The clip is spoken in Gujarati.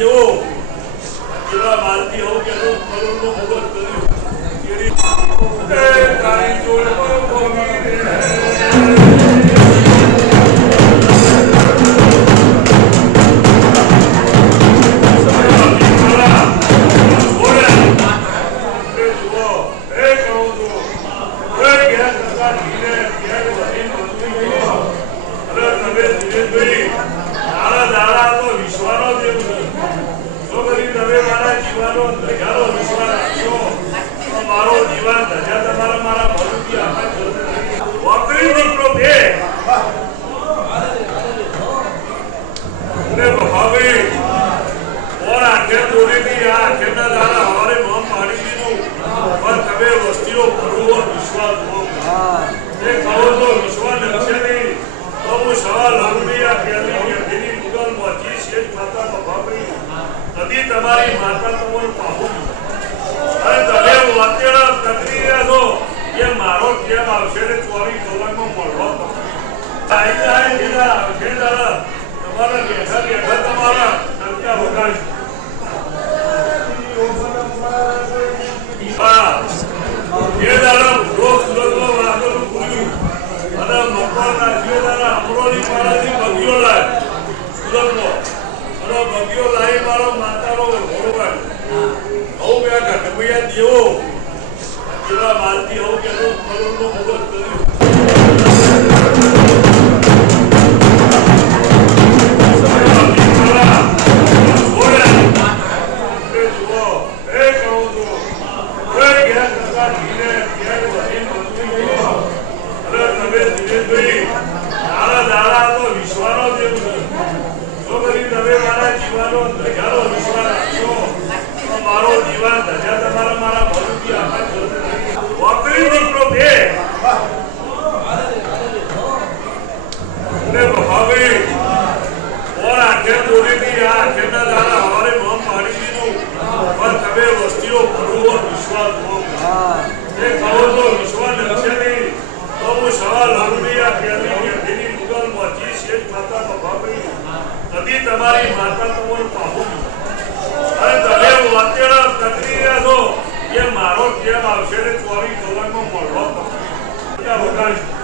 जीओ जेड़ा मालती हो के लोग करोड़ को भगत करियो जेड़ी ए तारी जोड़ को भूमि रे Thank you. તારી જોડે ભોગી રે મારો જીવન ધજા તમારા મારા ભરૂચી આખા. વાકરી દીકરો બે ને ભાભી ઓર આંખે તોડીની આ આંખેના દાડા હવારે મોં પાડી દીધું પણ તમે વસ્તીઓ ભરવો વિશ્વાસ હો એ કહો તો વિશ્વાસ લક્ષ્ય નહીં તો હું સવા લાખની આ પહેલી પેઢીની મુગલ મોચી શેઠ માતા ભાભી કદી તમારી માતા તમને પાહું અને તમે વાતેડા તકરી રહ્યા છો એ મારો કેમ આવશે ને ચોવીસ કલાકમાં મળવા આવશે દાદા તમારા બેઠા બેઠા તમારા સંખ્યા હા. એ. સુરતમાં. અને બગીઓ લાવી મારો માતાનો ઘોડો કાઢ્યો. હું બે ઘટમિયા દેવો પેલા માલતી મારો જીવન ધજા તમારા મારા ભરૂચી આખા જગતની. દીકરો બે. ને આ આંખેના દાડા હવારે મોં પાડી દીધું. પણ તમે વસ્તીઓ ભરવો, વિશ્વાસ હો બધી તમારી માતા કમોલ પાહુ અને તમે અત્યારે તકરી રહ્યા છો મારો જેમ આવશે ને ચોવીસ કલાકમાં મળવા પડશે?